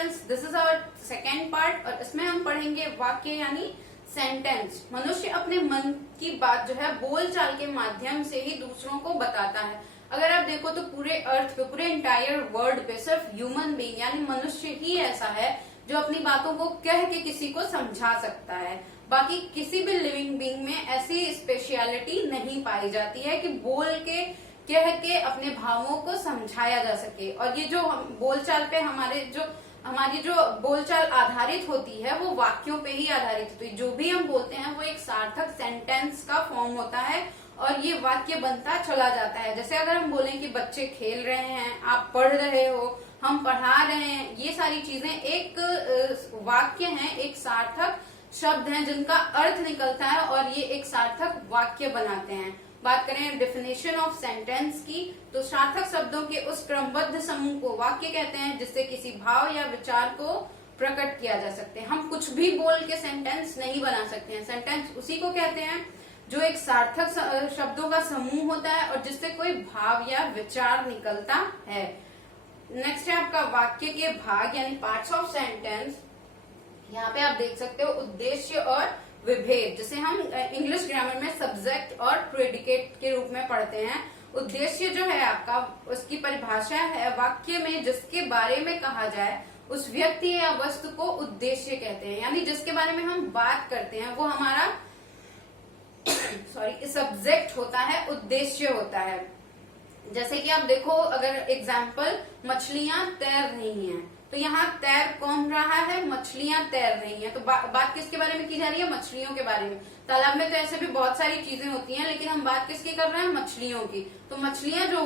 Students, this is our second part और इसमें हम पढ़ेंगे वाक्य यानी सेंटेंस। मनुष्य अपने मन की बात जो है बोलचाल के माध्यम से ही दूसरों को बताता है। अगर आप देखो तो पूरे अर्थ पे, पूरे एंटायर वर्ल्ड पे सिर्फ ह्यूमन बीइंग यानी मनुष्य ही ऐसा है जो अपनी बातों को कह के किसी को समझा सकता है। बाकी किसी भी लिविंग बीइंग में ऐसी स्पेशलिटी नहीं पाई जाती है कि बोल के कह के अपने भावों को समझाया जा सके। और ये जो बोलचाल पे हमारी जो बोलचाल आधारित होती है वो वाक्यों पे ही आधारित होती है। जो भी हम बोलते हैं वो एक सार्थक सेंटेंस का फॉर्म होता है और ये वाक्य बनता चला जाता है। जैसे अगर हम बोलें कि बच्चे खेल रहे हैं, आप पढ़ रहे हो, हम पढ़ा रहे हैं, ये सारी चीजें एक वाक्य हैं, एक सार्थक शब्द हैं जिनका अर्थ निकलता है और ये एक सार्थक वाक्य बनाते हैं। बात करें डेफिनेशन ऑफ सेंटेंस की तो सार्थक शब्दों के उस क्रमबद्ध समूह को वाक्य कहते हैं जिससे किसी भाव या विचार को प्रकट किया जा सकते हैं। हम कुछ भी बोल के सेंटेंस नहीं बना सकते हैं। सेंटेंस उसी को कहते हैं जो एक सार्थक शब्दों का समूह होता है और जिससे कोई भाव या विचार निकलता है। नेक्स्ट है आपका वाक्य के भाग यानी पार्ट्स ऑफ सेंटेंस। यहाँ पे आप देख सकते हो उद्देश्य और विभेद, जिसे हम इंग्लिश ग्रामर में सब्जेक्ट और प्रेडिकेट के रूप में पढ़ते हैं। उद्देश्य जो है आपका, उसकी परिभाषा है वाक्य में जिसके बारे में कहा जाए उस व्यक्ति या वस्तु को उद्देश्य कहते हैं। यानी जिसके बारे में हम बात करते हैं वो हमारा सब्जेक्ट होता है, उद्देश्य होता है। जैसे कि आप देखो, अगर एग्जाम्पल मछलियां तैर रही हैं तो यहाँ तैर कौन रहा है, मछलियां तैर रही हैं। तो बात किसके बारे में की जा रही है, मछलियों के बारे में। तालाब में तो ऐसे भी बहुत सारी चीजें होती हैं लेकिन हम बात किसकी कर रहे हैं, मछलियों की। तो मछलियां जो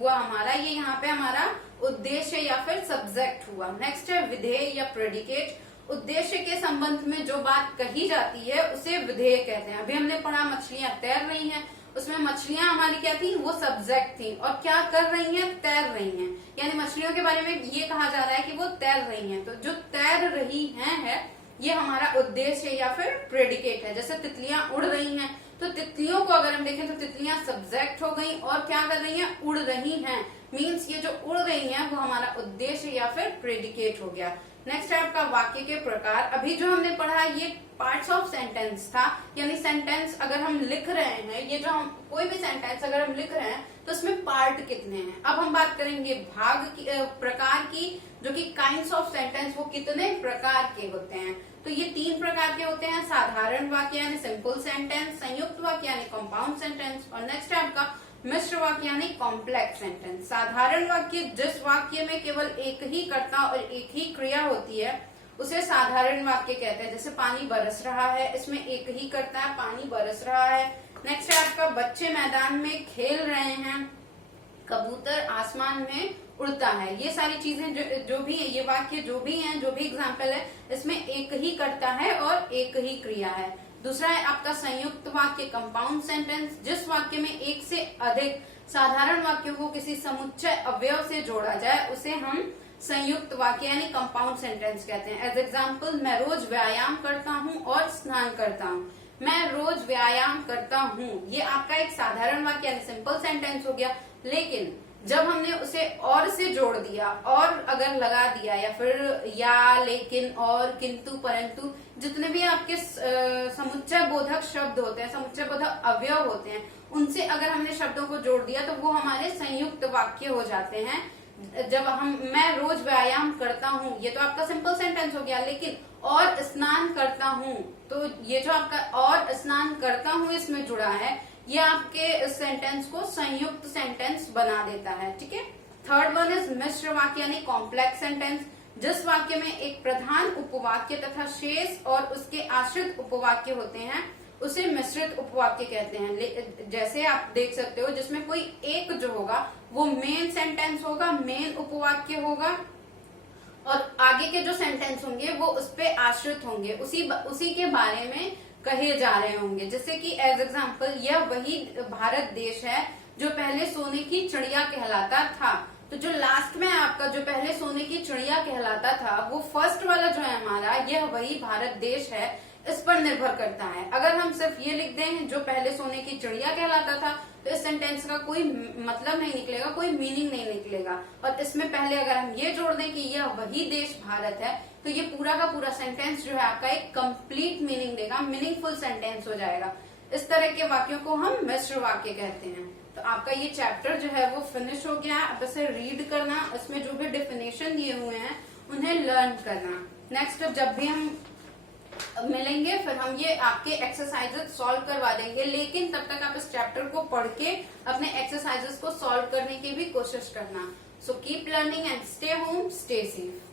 हुआ हमारा, ये यहाँ पे हमारा उद्देश्य या फिर सब्जेक्ट हुआ। नेक्स्ट है विधेय या प्रेडिकेट। उद्देश्य के संबंध में जो बात कही जाती है उसे विधेय कहते हैं। अभी हमने पढ़ा मछलियां तैर रही हैं, उसमें मछलियां हमारी क्या थी, वो सब्जेक्ट थी और क्या कर रही हैं, तैर रही हैं। यानी मछलियों के बारे में ये कहा जा रहा है कि वो तैर रही हैं। तो जो तैर रही है ये हमारा उद्देश्य या फिर प्रेडिकेट है। जैसे तितलियां उड़ रही हैं तो तितलियों को अगर हम देखें तो तितलियां सब्जेक्ट हो गई और क्या कर रही हैं, उड़ रही हैं। मीन्स ये जो उड़ रही हैं वो हमारा उद्देश्य या फिर प्रेडिकेट हो गया। नेक्स्ट है आपका वाक्य के प्रकार। अभी जो हमने पढ़ा ये पार्ट्स ऑफ सेंटेंस था, यानी सेंटेंस अगर हम लिख रहे हैं, ये जो हम कोई भी सेंटेंस अगर हम लिख रहे हैं तो इसमें पार्ट कितने हैं। अब हम बात करेंगे भाग की, प्रकार की, जो कि काइंड्स ऑफ सेंटेंस वो कितने प्रकार के होते हैं। तो ये 3 प्रकार के होते हैं, साधारण वाक्य यानी सिंपल सेंटेंस, संयुक्त वाक्य यानी कंपाउंड सेंटेंस और नेक्स्ट है आपका मिश्र वाक्य यानी कॉम्प्लेक्स सेंटेंस। साधारण वाक्य जिस वाक्य में केवल एक ही कर्ता और एक ही क्रिया होती है उसे साधारण वाक्य कहते हैं। जैसे पानी बरस रहा है, इसमें एक ही कर्ता है, पानी बरस रहा है। नेक्स्ट है आपका बच्चे मैदान में खेल रहे हैं, कबूतर आसमान में उड़ता है। ये सारी चीजें जो भी है, ये वाक्य जो भी हैं, जो भी एग्जाम्पल है, इसमें एक ही कर्ता है और एक ही क्रिया है। दूसरा है आपका संयुक्त वाक्य कंपाउंड सेंटेंस, जिस वाक्य में एक से अधिक साधारण वाक्यों को किसी समुच्चय अवयव से जोड़ा जाए उसे हम संयुक्त वाक्य यानी कंपाउंड सेंटेंस कहते हैं। एज एग्जाम्पल, मैं रोज व्यायाम करता हूँ और स्नान करता हूँ। मैं रोज व्यायाम करता हूँ, ये आपका एक साधारण वाक्य यानी सिंपल सेंटेंस हो गया। लेकिन जब हमने उसे और से जोड़ दिया और अगर लगा दिया या फिर या, लेकिन, और, किंतु, परंतु, जितने भी आपके समुच्चय बोधक शब्द होते हैं, समुच्चय बोधक अवयव होते हैं, उनसे अगर हमने शब्दों को जोड़ दिया तो वो हमारे संयुक्त वाक्य हो जाते हैं। जब मैं रोज व्यायाम करता हूँ, ये तो आपका सिंपल सेंटेंस हो गया। लेकिन और स्नान करता हूँ, तो ये जो आपका और स्नान करता हूँ इसमें जुड़ा है, ये आपके सेंटेंस को संयुक्त सेंटेंस बना देता है। ठीक है। थर्ड वन इज मिश्र वाक्य यानी कॉम्प्लेक्स सेंटेंस, जिस वाक्य में एक प्रधान उपवाक्य तथा शेष और उसके आश्रित उपवाक्य होते हैं उसे मिश्रित उपवाक्य कहते हैं। जैसे आप देख सकते हो, जिसमें कोई एक जो होगा वो मेन सेंटेंस होगा, मेन उपवाक्य होगा और आगे के जो सेंटेंस होंगे वो उस पे आश्रित होंगे, उसी के बारे में कहे जा रहे होंगे। जैसे कि एज एग्जाम्पल, यह वही भारत देश है जो पहले सोने की चिड़िया कहलाता था। तो जो लास्ट में आपका जो पहले सोने की चिड़िया कहलाता था वो फर्स्ट वाला जो है हमारा, यह वही भारत देश है, इस पर निर्भर करता है। अगर हम सिर्फ ये लिख दें जो पहले सोने की चिड़िया कहलाता था, तो तो इस सेंटेंस का कोई मतलब नहीं निकलेगा, कोई मीनिंग नहीं निकलेगा। और इसमें पहले अगर हम ये जोड़ दें कि यह वही देश भारत है, तो ये पूरा का पूरा सेंटेंस जो है आपका एक कंप्लीट मीनिंग देगा, मीनिंगफुल सेंटेंस हो जाएगा। इस तरह के वाक्यों को हम मिश्र वाक्य कहते हैं। तो आपका ये चैप्टर जो है वो फिनिश हो गया। अब इसे रीड करना, इसमें जो भी डेफिनेशन दिए हुए हैं उन्हें लर्न करना। नेक्स्ट जब भी हम मिलेंगे फिर हम ये आपके एक्सरसाइजेस सॉल्व करवा देंगे, लेकिन तब तक आप इस चैप्टर को पढ़ के अपने एक्सरसाइजेस को सॉल्व करने की भी कोशिश करना। So keep learning and stay home, stay safe.